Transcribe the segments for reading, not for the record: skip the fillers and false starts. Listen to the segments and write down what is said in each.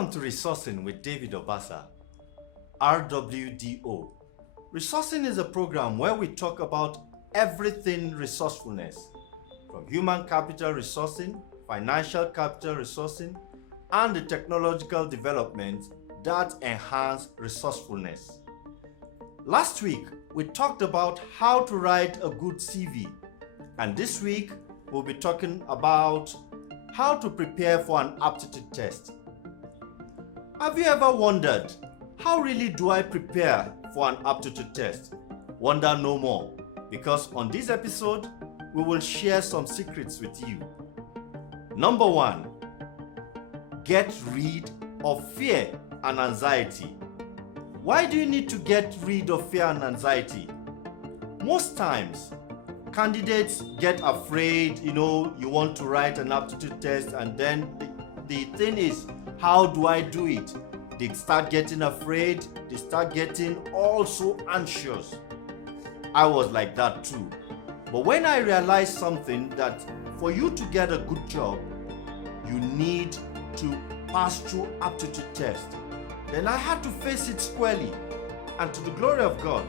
Welcome to Resourcing with David Obasa, RWDO. Resourcing is a program where we talk about everything resourcefulness, from human capital resourcing, financial capital resourcing, and the technological developments that enhance resourcefulness. Last week, we talked about how to write a good CV, and this week, we'll be talking about how to prepare for an aptitude test. Have you ever wondered, how really do I prepare for an aptitude test? Wonder no more, because on this episode, we will share some secrets with you. Number 1, get rid of fear and anxiety. Why do you need to get rid of fear and anxiety? Most times, candidates get afraid, you want to write an aptitude test, and then the thing is, how do I do it? They start getting afraid, they start getting also anxious. I was like that too. But when I realized something, that for you to get a good job, you need to pass through aptitude test, then I had to face it squarely. And to the glory of God,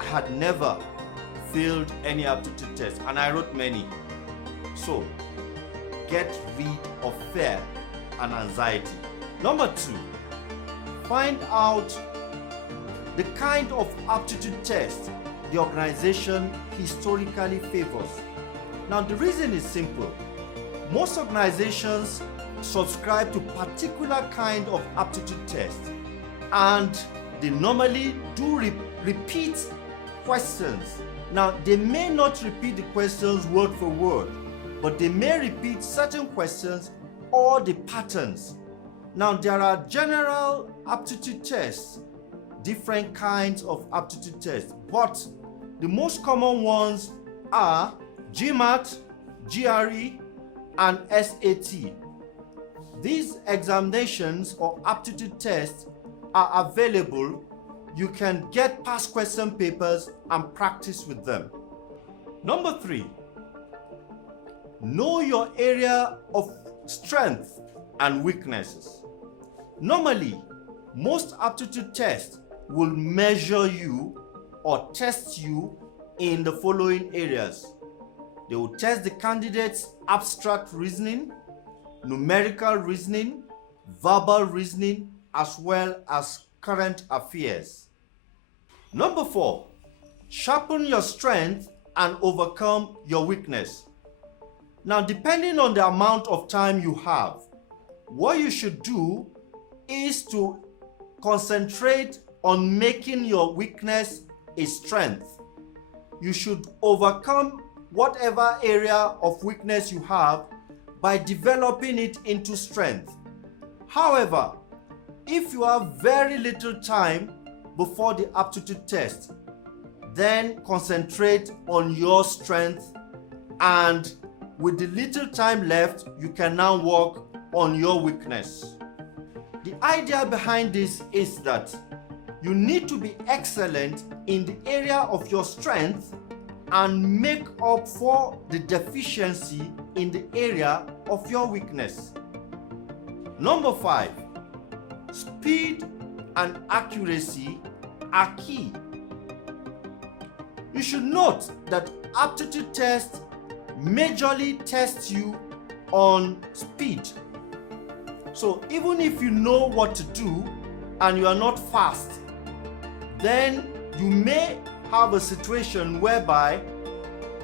I had never failed any aptitude test, and I wrote many. So, get rid of fear and anxiety. Number 2, find out the kind of aptitude test the organization historically favors. Now, the reason is simple. Most organizations subscribe to particular kind of aptitude test, and they normally do repeat questions. Now, they may not repeat the questions word for word, but they may repeat certain questions or the patterns. Now, there are general aptitude tests, different kinds of aptitude tests, but the most common ones are GMAT, GRE, and SAT. These examinations or aptitude tests are available. You can get past question papers and practice with them. Number 3, know your area of strength and weaknesses. Normally, most aptitude tests will measure you or test you in the following areas. They will test the candidate's abstract reasoning, numerical reasoning, verbal reasoning, as well as current affairs. Number 4, sharpen your strength and overcome your weakness. Now, depending on the amount of time you have, what you should do is to concentrate on making your weakness a strength. You should overcome whatever area of weakness you have by developing it into strength. However, if you have very little time before the aptitude test, then concentrate on your strength, and with the little time left, you can now work on your weakness. The idea behind this is that you need to be excellent in the area of your strength and make up for the deficiency in the area of your weakness. Number 5, speed and accuracy are key. You should note that aptitude tests majorly test you on speed. So even if you know what to do and you are not fast, then you may have a situation whereby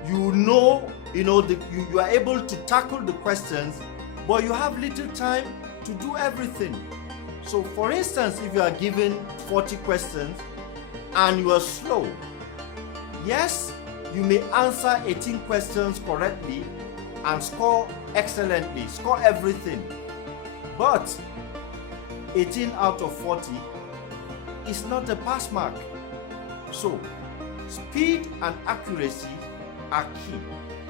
you are able to tackle the questions, but you have little time to do everything. So for instance, if you are given 40 questions and you are slow, yes, you may answer 18 questions correctly and score excellently, score everything. But 18 out of 40 is not a pass mark. So, speed and accuracy are key.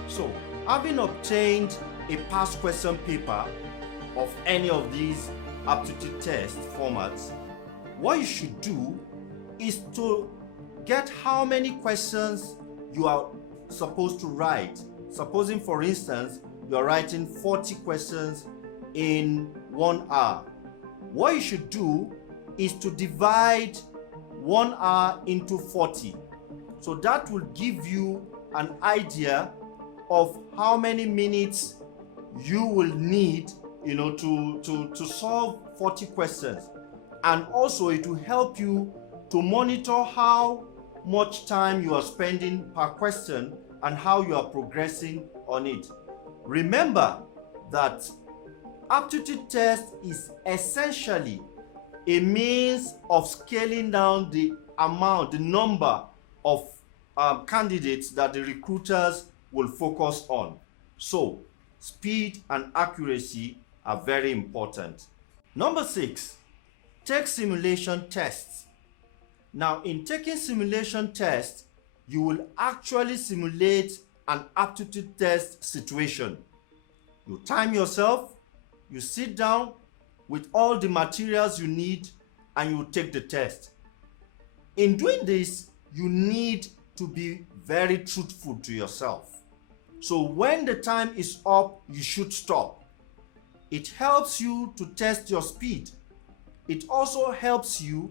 So, having obtained a past question paper of any of these aptitude test formats, what you should do is to get how many questions you are supposed to write. Supposing, for instance, you're writing 40 questions in 1 hour. what you should do is to divide 1 hour into 40. So that will give you an idea of how many minutes you will need, to solve 40 questions. And also it will help you to monitor how much time you are spending per question and how you are progressing on it. Remember that aptitude test is essentially a means of scaling down the number of candidates that the recruiters will focus on. So, speed and accuracy are very important. Number 6, take simulation tests. Now, in taking simulation tests, you will actually simulate an aptitude test situation. You time yourself, you sit down with all the materials you need, and you take the test. In doing this, you need to be very truthful to yourself. So when the time is up, you should stop. It helps you to test your speed. It also helps you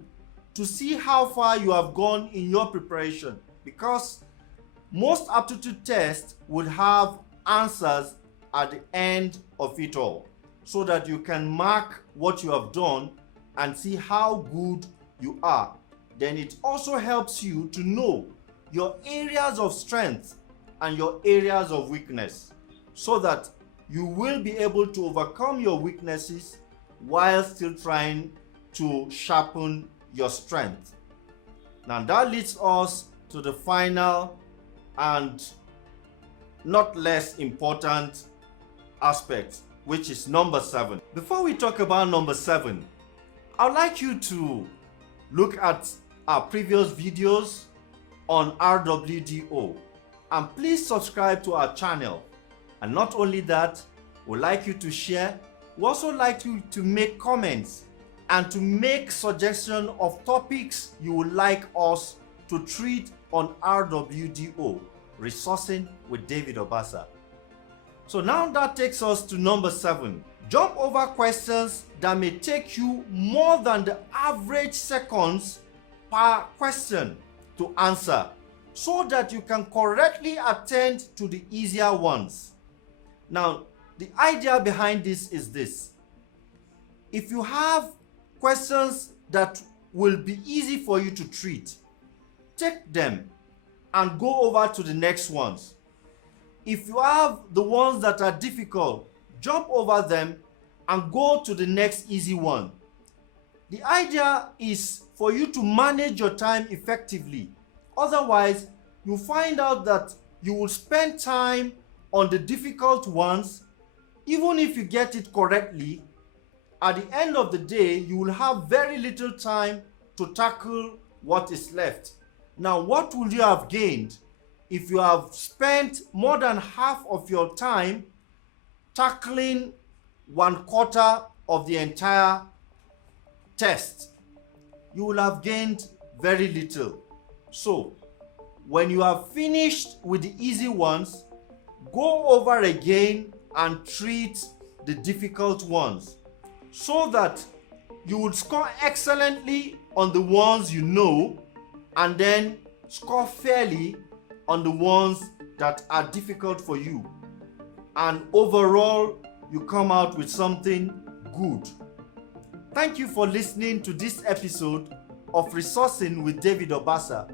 to see how far you have gone in your preparation, because most aptitude tests would have answers at the end of it all, so that you can mark what you have done and see how good you are. Then it also helps you to know your areas of strength and your areas of weakness, so that you will be able to overcome your weaknesses while still trying to sharpen your strength. Now that leads us to the final and not less important aspect, which is number 7. Before we talk about number 7, I'd like you to look at our previous videos on RWDO, and please subscribe to our channel. And not only that, we'd like you to share. We also like you to make comments and to make suggestions of topics you would like us to treat on RWDO, Resourcing with David Obasa. So now that takes us to number 7. Jump over questions that may take you more than the average seconds per question to answer, so that you can correctly attend to the easier ones. Now, the idea behind this is this. If you have questions that will be easy for you to treat, take them and go over to the next ones. If you have the ones that are difficult, jump over them and go to the next easy one. The idea is for you to manage your time effectively. Otherwise, you find out that you will spend time on the difficult ones. Even if you get it correctly, at the end of the day, you will have very little time to tackle what is left. Now, what would you have gained if you have spent more than half of your time tackling 1/4 of the entire test? You will have gained very little. So, when you have finished with the easy ones, go over again and treat the difficult ones, so that you would score excellently on the ones you know, and then score fairly on the ones that are difficult for you. And overall, you come out with something good. Thank you for listening to this episode of Resourcing with David Obasa.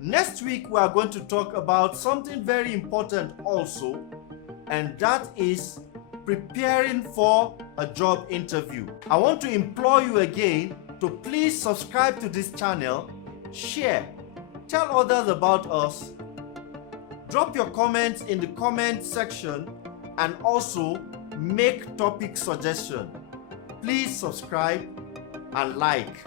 Next week, we are going to talk about something very important also, and that is preparing for a job interview. I want to implore you again to please subscribe to this channel, share, tell others about us, drop your comments in the comment section, and also make topic suggestions. Please subscribe and like.